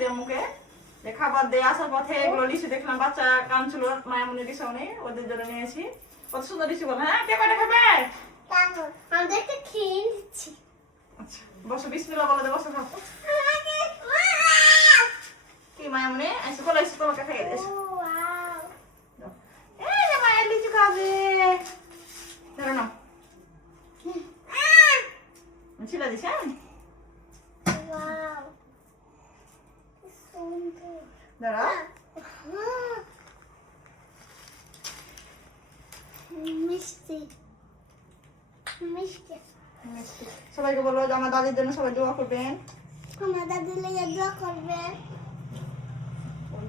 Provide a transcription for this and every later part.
শাশুড়ি আম্মুকে যে খাবার দিয়ে আসার পথে এগুলো লিচু দেখলাম, বাচ্চা কাঁদছিল, মায়ামনি লিচু নেই, ওদের জন্য নিয়েছি। কত সুন্দর লিচু বলো। হ্যাঁ, কে কয়টা খাবে? আমাদেরকে খেয়ে নিচ্ছি। আচ্ছা বসো, বিসমিল্লাহ বলে দে, বসো খাও। কি মায়ামনি আইসো, বলে আইসো, তোমাকে খাইয়ে দিয়েছো। এই যে মায়ের লিচু খাবে, ধরো না, ছিল দিস। হ্যাঁ দাঁড়া, মিষ্টি মিষ্টি। সবাইকে বলো যে আমার দাদির জন্য সবাই দোয়া করবেন, আমার দাদির লেগে দোয়া করবেন,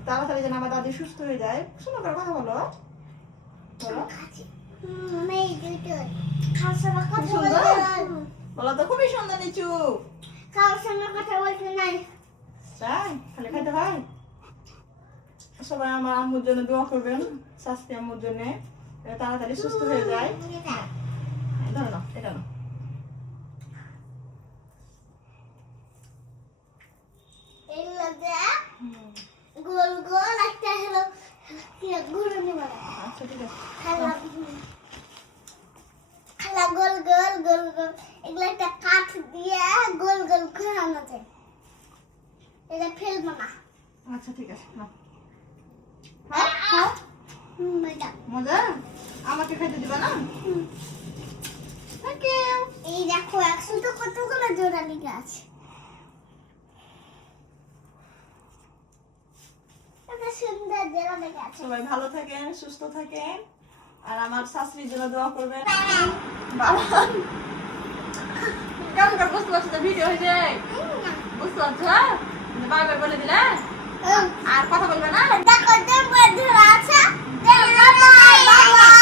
তাড়াতাড়ি যেন আমার দাদি সুস্থ হয়ে যায়। সুন্দর করে কথা বলো, বলো খাওয়ার সময় কথা সুন্দর। বলতে বলো তো খুবই সুন্দর লিচু। খাওয়ার সময় কথা বলতে নাই। তাই খালি খাইতে হয়। সবাই আমার আম্মুর জন্য দোয়া করবেন, শাস্তি আম্মুর জন্য তাড়াতাড়ি সুস্থ হয়ে যায়। ধরো না, এটা না, এগুলো দিয়ে গোল গোল একটা হলো ঘুরনি বলে। আচ্ছা ঠিক আছে। খালা খালা গোল গোল গোল গোল এগুলো একটা কাঠ দিয়ে গোল গোল ঘোরানো যায়। এটা ফেলবো না। আচ্ছা ঠিক আছে, নাও। এটা মজা, আমাকে খাইতে দিবা না? Thank you. এই দেখো একসাথে কতগুলো জোড়ালি গাছ। এটা সুন্দর জোড়ালি গাছ। সবাই ভালো থাকেন, সুস্থ থাকেন, আর আমার শাশুড়ির জন্য দোয়া করবেন। বাবা কেমন করে বুঝতে পারছো? ভিডিও হয়ে যায়, বুঝতে পারছো? বাই বাই বলে দিলে আর কথা বলবে না। দেখো বন্ধুরা আছে। Bye bye.